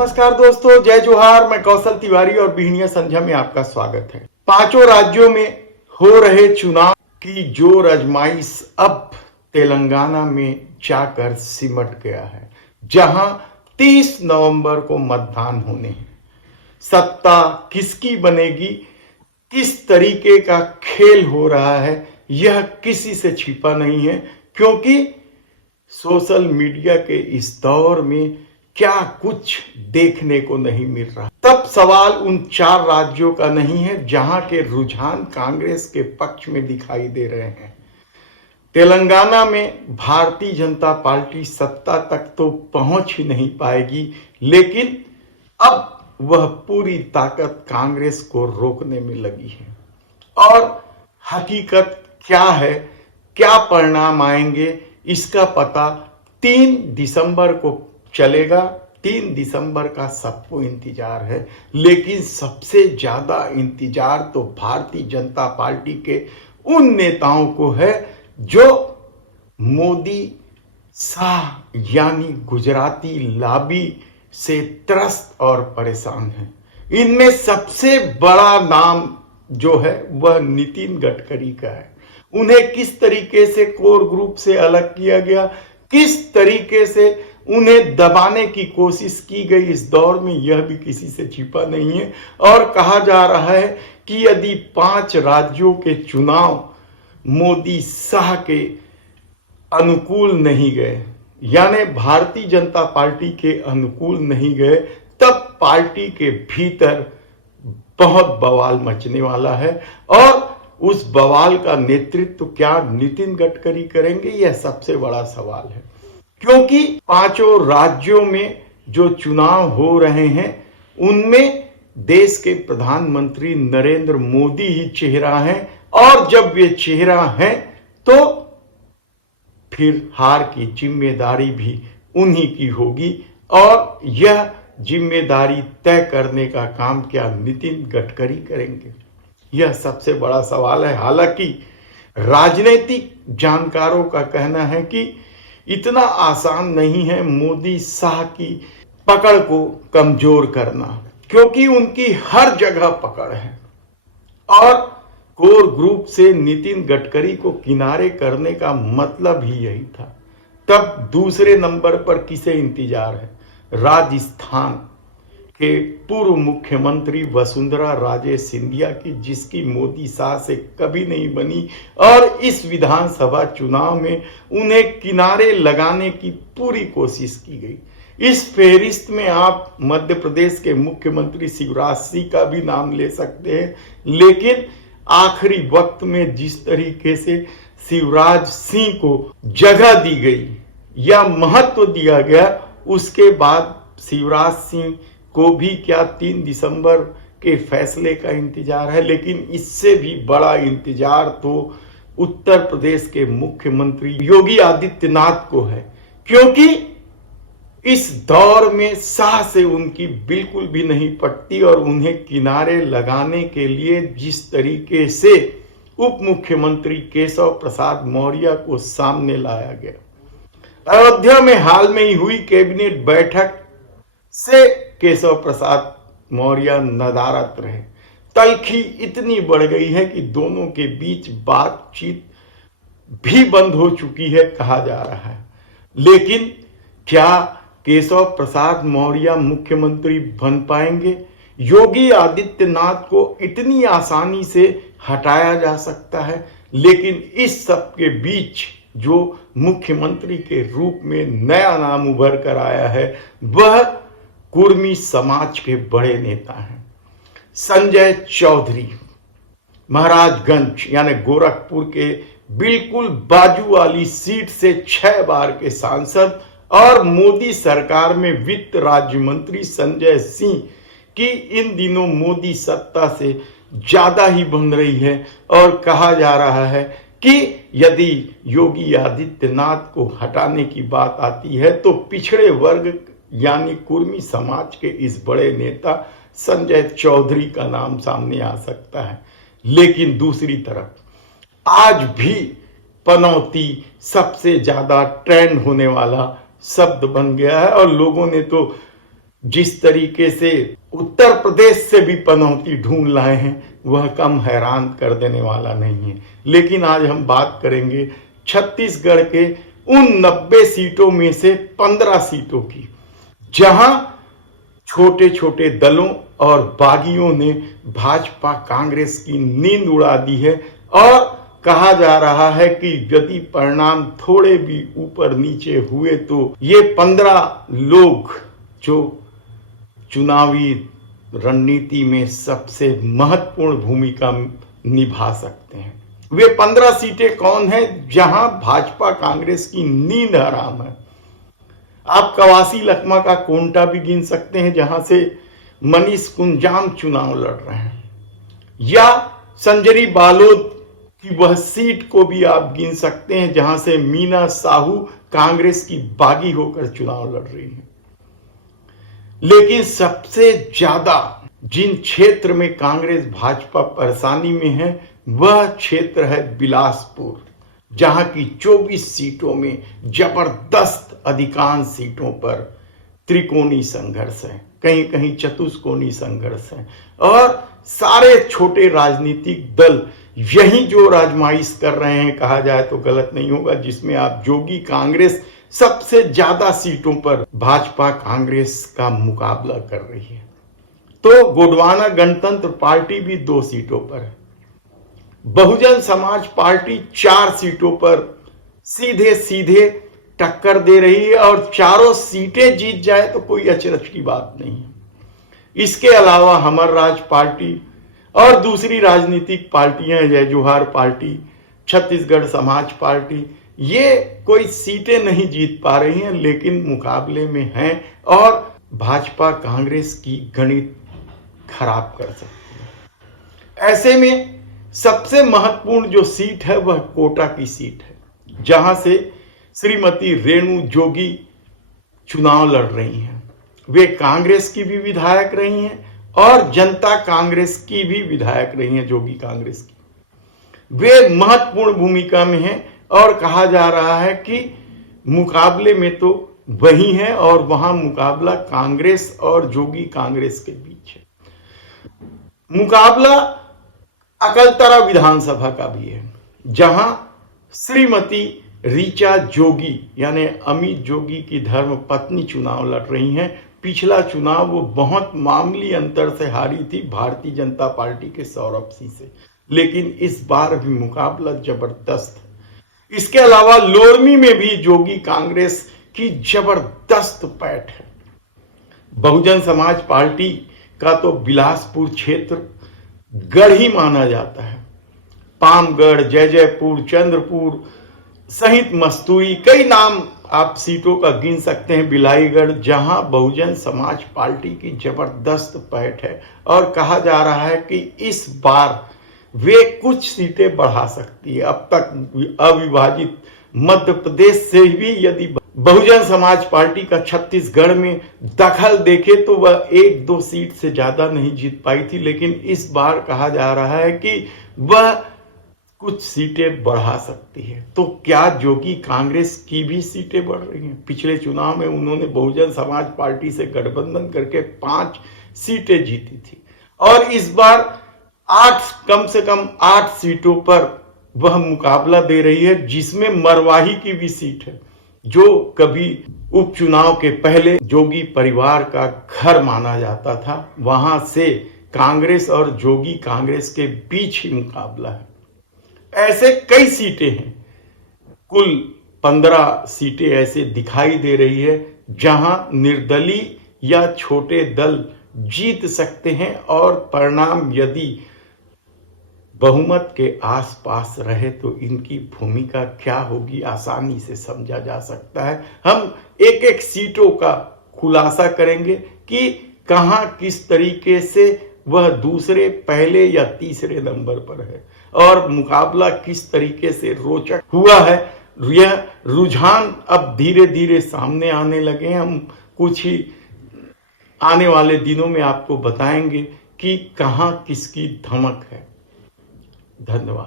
नमस्कार दोस्तों, जय जोहार। मैं कौशल तिवारी और बिहनिया संध्या में आपका स्वागत है। पांचों राज्यों में हो रहे चुनाव की जोर आजमाइश अब तेलंगाना में जाकर सिमट गया है, जहां 30 नवंबर को मतदान होने हैं। सत्ता किसकी बनेगी, किस तरीके का खेल हो रहा है, यह किसी से छिपा नहीं है, क्योंकि सोशल मीडिया के इस दौर में क्या कुछ देखने को नहीं मिल रहा। तब सवाल उन 4 राज्यों का नहीं है जहां के रुझान कांग्रेस के पक्ष में दिखाई दे रहे हैं। तेलंगाना में भारतीय जनता पार्टी सत्ता तक तो पहुंच ही नहीं पाएगी, लेकिन अब वह पूरी ताकत कांग्रेस को रोकने में लगी है। और हकीकत क्या है, क्या परिणाम आएंगे, इसका पता 3 दिसंबर को चलेगा। 3 दिसंबर का सबको इंतजार है, लेकिन सबसे ज्यादा इंतजार तो भारतीय जनता पार्टी के उन नेताओं को है जो मोदी शाह यानी गुजराती लॉबी से त्रस्त और परेशान है। इनमें सबसे बड़ा नाम जो है वह नितिन गडकरी का है। उन्हें किस तरीके से कोर ग्रुप से अलग किया गया, किस तरीके से उन्हें दबाने की कोशिश की गई इस दौर में, यह भी किसी से छिपा नहीं है। और कहा जा रहा है कि यदि 5 राज्यों के चुनाव मोदी शाह के अनुकूल नहीं गए, यानी भारतीय जनता पार्टी के अनुकूल नहीं गए, तब पार्टी के भीतर बहुत बवाल मचने वाला है। और उस बवाल का नेतृत्व क्या नितिन गडकरी करेंगे, यह सबसे बड़ा सवाल है। क्योंकि 5 राज्यों में जो चुनाव हो रहे हैं उनमें देश के प्रधानमंत्री नरेंद्र मोदी ही चेहरा है, और जब वे चेहरा हैं तो फिर हार की जिम्मेदारी भी उन्हीं की होगी। और यह जिम्मेदारी तय करने का काम क्या नितिन गडकरी करेंगे, यह सबसे बड़ा सवाल है। हालांकि राजनीतिक जानकारों का कहना है कि इतना आसान नहीं है मोदी शाह की पकड़ को कमजोर करना, क्योंकि उनकी हर जगह पकड़ है। और कोर ग्रुप से नितिन गडकरी को किनारे करने का मतलब ही यही था। तब दूसरे नंबर पर किसे इंतजार है, राजस्थान के पूर्व मुख्यमंत्री वसुंधरा राजे सिंधिया की, जिसकी मोदी शाह से कभी नहीं बनी, और इस विधानसभा चुनाव में उन्हें किनारे लगाने की पूरी कोशिश की गई। इस फेहरिस्त में आप मध्य प्रदेश के मुख्यमंत्री शिवराज सिंह का भी नाम ले सकते हैं, लेकिन आखिरी वक्त में जिस तरीके से शिवराज सिंह को जगह दी गई या महत्व दिया गया, उसके बाद शिवराज सिंह को भी क्या 3 दिसंबर के फैसले का इंतजार है। लेकिन इससे भी बड़ा इंतजार तो उत्तर प्रदेश के मुख्यमंत्री योगी आदित्यनाथ को है, क्योंकि इस दौर में शाह से उनकी बिल्कुल भी नहीं पटती, और उन्हें किनारे लगाने के लिए जिस तरीके से उप मुख्यमंत्री केशव प्रसाद मौर्य को सामने लाया गया। अयोध्या में हाल में ही हुई कैबिनेट बैठक से केशव प्रसाद मौर्य नदारद रहे। तल्खी इतनी बढ़ गई है कि दोनों के बीच बातचीत भी बंद हो चुकी है, कहा जा रहा है। लेकिन क्या केशव प्रसाद मौर्य मुख्यमंत्री बन पाएंगे? योगी आदित्यनाथ को इतनी आसानी से हटाया जा सकता है? लेकिन इस सब के बीच जो मुख्यमंत्री के रूप में नया नाम उभर कर आया है, वह कुर्मी समाज के बड़े नेता हैं संजय चौधरी। महाराजगंज यानी गोरखपुर के बिल्कुल बाजू वाली सीट से 6 बार के सांसद और मोदी सरकार में वित्त राज्य मंत्री संजय सिंह की इन दिनों मोदी सत्ता से ज्यादा ही बन रही है। और कहा जा रहा है कि यदि योगी आदित्यनाथ को हटाने की बात आती है तो पिछड़े वर्ग यानी कुर्मी समाज के इस बड़े नेता संजय चौधरी का नाम सामने आ सकता है। लेकिन दूसरी तरफ आज भी पनौती सबसे ज्यादा ट्रेंड होने वाला शब्द बन गया है, और लोगों ने तो जिस तरीके से उत्तर प्रदेश से भी पनौती ढूंढ लाए हैं वह कम हैरान कर देने वाला नहीं है। लेकिन आज हम बात करेंगे छत्तीसगढ़ के उन 90 सीटों में से 15 सीटों की, जहां छोटे छोटे दलों और बागियों ने भाजपा कांग्रेस की नींद उड़ा दी है और कहा जा रहा है कि यदि परिणाम थोड़े भी ऊपर नीचे हुए तो ये 15 लोग जो चुनावी रणनीति में सबसे महत्वपूर्ण भूमिका निभा सकते हैं। वे 15 सीटें कौन हैं जहां भाजपा कांग्रेस की नींद हराम है। आप कवासी लखमा का कोंटा भी गिन सकते हैं जहां से मनीष कुंजाम चुनाव लड़ रहे हैं, या संजरी बालोद की वह सीट को भी आप गिन सकते हैं जहां से मीना साहू कांग्रेस की बागी होकर चुनाव लड़ रही है। लेकिन सबसे ज्यादा जिन क्षेत्र में कांग्रेस भाजपा परेशानी में है वह क्षेत्र है बिलासपुर, जहां की 24 सीटों में जबरदस्त अधिकांश सीटों पर त्रिकोणीय संघर्ष है, कहीं कहीं चतुष्कोणीय संघर्ष है और सारे छोटे राजनीतिक दल यही जो राजमाइश कर रहे हैं, कहा जाए तो गलत नहीं होगा, जिसमें आप जोगी कांग्रेस सबसे ज्यादा सीटों पर भाजपा कांग्रेस का मुकाबला कर रही है। तो गोंडवाना गणतंत्र पार्टी भी 2 सीटों पर है। बहुजन समाज पार्टी 4 सीटों पर सीधे सीधे टक्कर दे रही है और चारों सीटें जीत जाए तो कोई अचरज की बात नहीं है। इसके अलावा हमर राज पार्टी और दूसरी राजनीतिक पार्टियां, जय जोहार पार्टी, छत्तीसगढ़ समाज पार्टी, ये कोई सीटें नहीं जीत पा रही हैं, लेकिन मुकाबले में हैं और भाजपा कांग्रेस की गणित खराब कर सकती है। ऐसे में सबसे महत्वपूर्ण जो सीट है वह कोटा की सीट है, जहां से श्रीमती रेणु जोगी चुनाव लड़ रही हैं। वे कांग्रेस की भी विधायक रही हैं और जनता कांग्रेस की भी विधायक रही हैं, जोगी कांग्रेस की। वे महत्वपूर्ण भूमिका में हैं और कहा जा रहा है कि मुकाबले में तो वही है और वहां मुकाबला कांग्रेस और जोगी कांग्रेस के बीच है। मुकाबला अकलतरा विधानसभा का भी है, जहां श्रीमती ऋचा जोगी यानी अमित जोगी की धर्म पत्नी चुनाव लड़ रही हैं। पिछला चुनाव वो बहुत मामूली अंतर से हारी थी भारतीय जनता पार्टी के सौरभ सिंह से, लेकिन इस बार भी मुकाबला जबरदस्त है। इसके अलावा लोरमी में भी जोगी कांग्रेस की जबरदस्त पैठ है। बहुजन समाज पार्टी का तो बिलासपुर क्षेत्र गढ़ ही माना जाता है। पामगढ़, जयजयपुर, चंद्रपुर सहित मस्तूरी, कई नाम आप सीटों का गिन सकते हैं, बिलाईगढ़, जहां बहुजन समाज पार्टी की जबरदस्त पैठ है और कहा जा रहा है कि इस बार वे कुछ सीटें बढ़ा सकती है। अब तक अविभाजित मध्य प्रदेश से भी यदि बहुजन समाज पार्टी का छत्तीसगढ़ में दखल देखे तो वह 1-2 सीट से ज्यादा नहीं जीत पाई थी, लेकिन इस बार कहा जा रहा है कि वह कुछ सीटें बढ़ा सकती है। तो क्या जोगी कांग्रेस की भी सीटें बढ़ रही हैं? पिछले चुनाव में उन्होंने बहुजन समाज पार्टी से गठबंधन करके 5 सीटें जीती थी और इस बार कम से कम 8 सीटों पर वह मुकाबला दे रही है, जिसमें मरवाही की भी सीट है, जो कभी उपचुनाव के पहले जोगी परिवार का घर माना जाता था। वहां से कांग्रेस और जोगी कांग्रेस के बीच ही मुकाबला है। ऐसे कई सीटें हैं, कुल 15 सीटें ऐसे दिखाई दे रही है जहां निर्दलीय या छोटे दल जीत सकते हैं और परिणाम यदि बहुमत के आसपास रहे तो इनकी भूमिका क्या होगी आसानी से समझा जा सकता है। हम एक एक सीटों का खुलासा करेंगे कि कहां किस तरीके से वह दूसरे, पहले या तीसरे नंबर पर है और मुकाबला किस तरीके से रोचक हुआ है। यह रुझान अब धीरे धीरे सामने आने लगे हैं। हम कुछ ही आने वाले दिनों में आपको बताएंगे कि कहां किसकी धमक है। धन्यवाद।